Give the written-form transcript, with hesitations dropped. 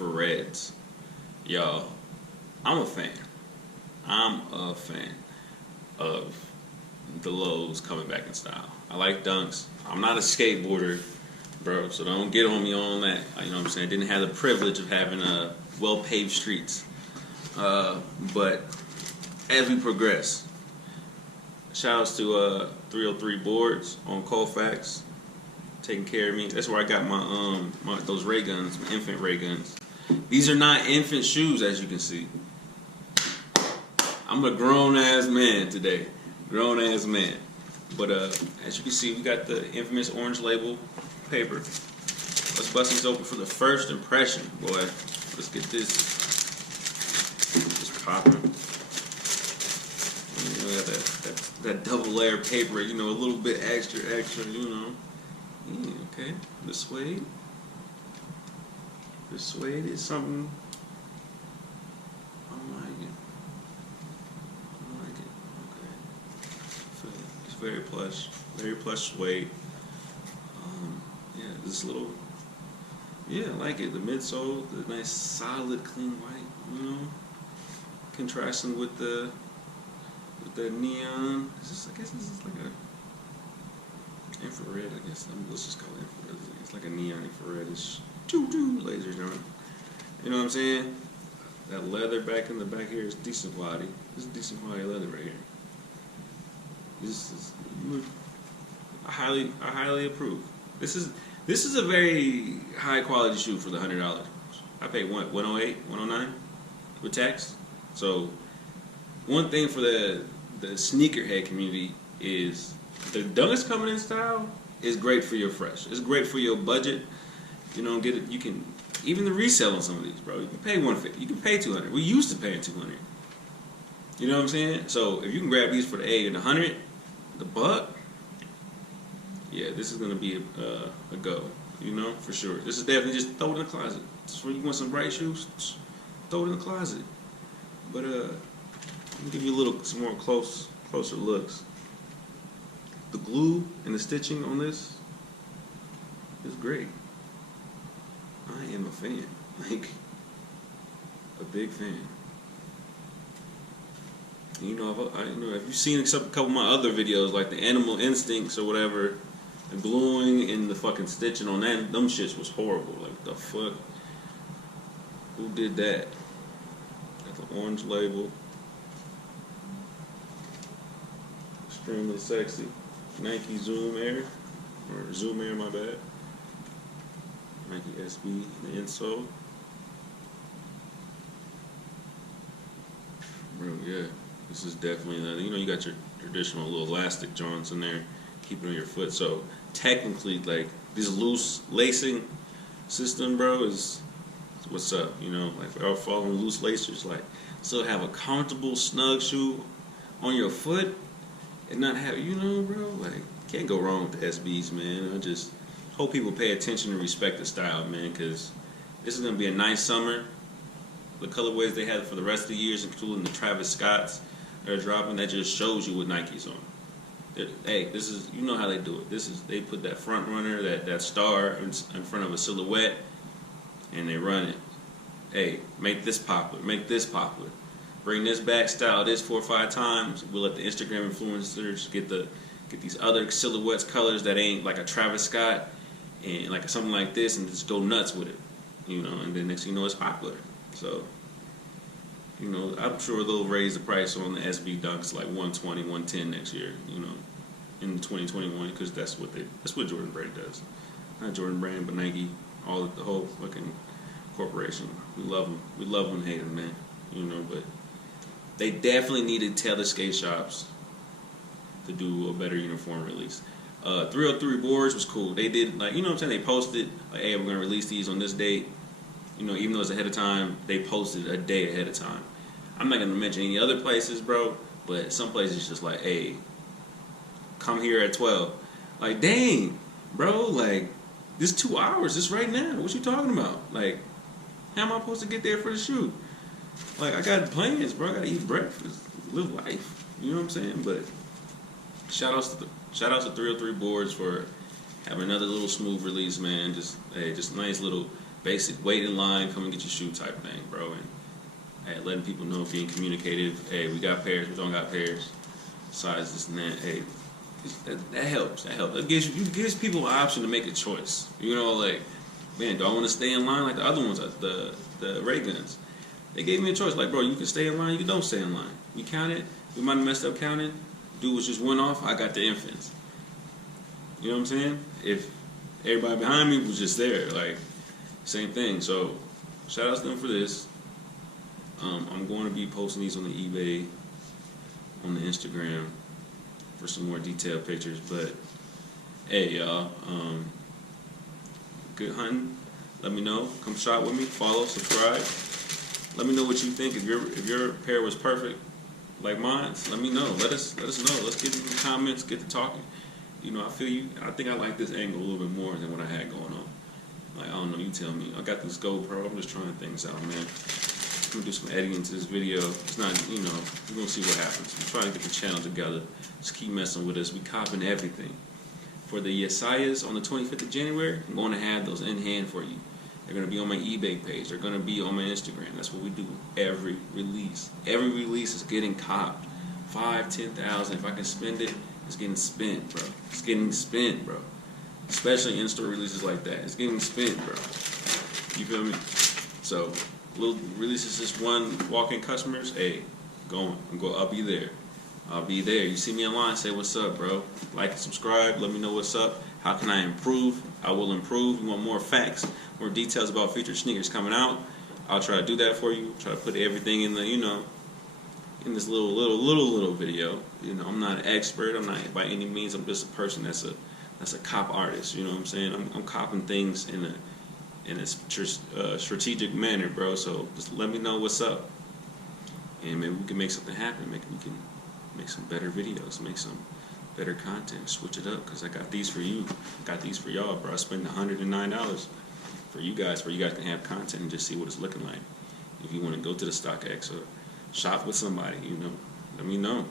infrareds. Yo, I'm a fan. I'm a fan of the lows coming back in style. I like dunks. I'm not a skateboarder, bro, so don't get on me on that. You know what I'm saying? Didn't have the privilege of having well-paved streets. But as we progress, shout outs to 303 Boards on Colfax, taking care of me. That's where I got my those ray guns, my infant ray guns. These are not infant shoes, as you can see. I'm a grown-ass man today. Grown-ass man. But as you can see, we got the infamous orange label paper. Let's bust these open for the first impression, boy. Let's get this popping. You know, got that double layer paper, you know, a little bit extra, you know. Yeah, okay, the suede. The suede is something. I like it. Okay. It's very plush suede. Yeah, this little. Yeah, I like it. The midsole, the nice solid, clean white. You know, contrasting with the neon. I guess this is like a infrared. I guess let's just call it infrared. It's like a neon infrared-ish. Lasers on it. You know what I'm saying? That leather back in the back here is decent quality. This is decent quality leather right here. This is I highly approve. This is a very high quality shoe for the $100. I paid $108, $109 with tax. So one thing for the sneakerhead community is the Dunks coming in style is great for your fresh. It's great for your budget. You know, get it. You can even the resell on some of these, bro. You can pay $150. You can pay $200. We used to pay $200. You know what I'm saying? So if you can grab these for the $80 and the $100, the buck, yeah, this is gonna be a go. You know, for sure. This is definitely just throw it in the closet. Just when you want some bright shoes, throw it in the closet. But let me give you some more closer looks. The glue and the stitching on this is great. I am a fan, like a big fan. You know, if you've seen a couple of my other videos, like the Animal Instincts or whatever, the gluing and the fucking stitching on that, them shits was horrible. Like the fuck, who did that? Got the orange label, extremely sexy. Nike Zoom Air, or Zoom Air, my bad. Nike SB, the insole. Bro, yeah, this is definitely, you know, you got your traditional little elastic joints in there, keeping on your foot. So technically, like, this loose lacing system, bro, is what's up, you know? Like, if you're following loose lacers, like, still have a comfortable, snug shoe on your foot and not have, you know, bro, like, can't go wrong with the SBs, man. I just hope people pay attention and respect the style, man, because this is going to be a nice summer. The colorways they had for the rest of the years, including the Travis Scotts that are dropping, that just shows you what Nike's on. Hey, this is, you know how they do it. They put that front runner, that star in front of a silhouette, and they run it. Hey, make this popular, make this popular. Bring this back, style this 4 or 5 times. We'll let the Instagram influencers get these other silhouettes, colors that ain't like a Travis Scott and like something like this, and just go nuts with it, you know. And then next thing you know, it's popular. So, you know, I'm sure they'll raise the price on the SB Dunks like 120, 110 next year, you know, in 2021, because that's what Jordan Brand does. Not Jordan Brand, but Nike, the whole fucking corporation. We love them. We love them and hate them, man. You know, but they definitely needed Taylor skate shops to do a better uniform release. 303 Boards was cool. They did, like, you know what I'm saying? They posted, like, hey, we're going to release these on this date. You know, even though it's ahead of time, they posted a day ahead of time. I'm not going to mention any other places, bro, but some places it's just like, hey, come here at 12. Like, dang, bro, like, this 2 hours, this right now. What you talking about? Like, how am I supposed to get there for the shoot? Like, I got plans, bro. I got to eat breakfast, live life. You know what I'm saying? But shout outs to 303 Boards for having another little smooth release, man. Just nice little basic wait in line, come and get your shoe type thing, bro. And hey, letting people know, being communicative. Hey, we got pairs, we don't got pairs. Size this and that. Hey, that helps. That helps. It gives people an option to make a choice. You know, like, man, do I want to stay in line like the other ones, the Ray Guns? They gave me a choice. Like, bro, you can stay in line, you don't stay in line. You count it. We might have messed up counting. Dude was just went off. I got the infants. You know what I'm saying? If everybody behind me was just there, like, same thing. So, shout out to them for this. I'm going to be posting these on the eBay, on the Instagram, for some more detailed pictures. But hey, y'all, good hunting. Let me know. Come shop with me. Follow, subscribe. Let me know what you think. If your pair was perfect, like mine, let me know. Let us know. Let's get in the comments. Get to talking. You know, I feel you. I think I like this angle a little bit more than what I had going on. Like, I don't know. You tell me. I got this GoPro. I'm just trying things out, man. I'm gonna do some editing to this video. It's not, you know, we're gonna see what happens. I'm trying to get the channel together. Just keep messing with us. We copping everything. For the Yesayas on the 25th of January, I'm going to have those in hand for you. They're going to be on my eBay page. They're going to be on my Instagram. That's what we do every release. Every release is getting copped. 5, 10,000. If I can spend it, it's getting spent, bro. It's getting spent, bro. Especially in-store releases like that. It's getting spent, bro. You feel me? So, little releases, just one walk-in customers. Hey, I'll be there. I'll be there. You see me online, say what's up, bro. Like and subscribe. Let me know what's up. How can I improve? I will improve. You want more facts, more details about featured sneakers coming out? I'll try to do that for you. Try to put everything in the, you know, in this little video. You know, I'm not an expert. I'm not by any means. I'm just a person that's a cop artist. You know what I'm saying? I'm copping things in a strategic manner, bro. So just let me know what's up, and maybe we can make something happen. Maybe we can make some better videos, make some better content, switch it up, because I got these for you. Got these for y'all, bro. I spent $109 for you guys can have content and just see what it's looking like. If you want to go to the StockX or shop with somebody, you know, let me know.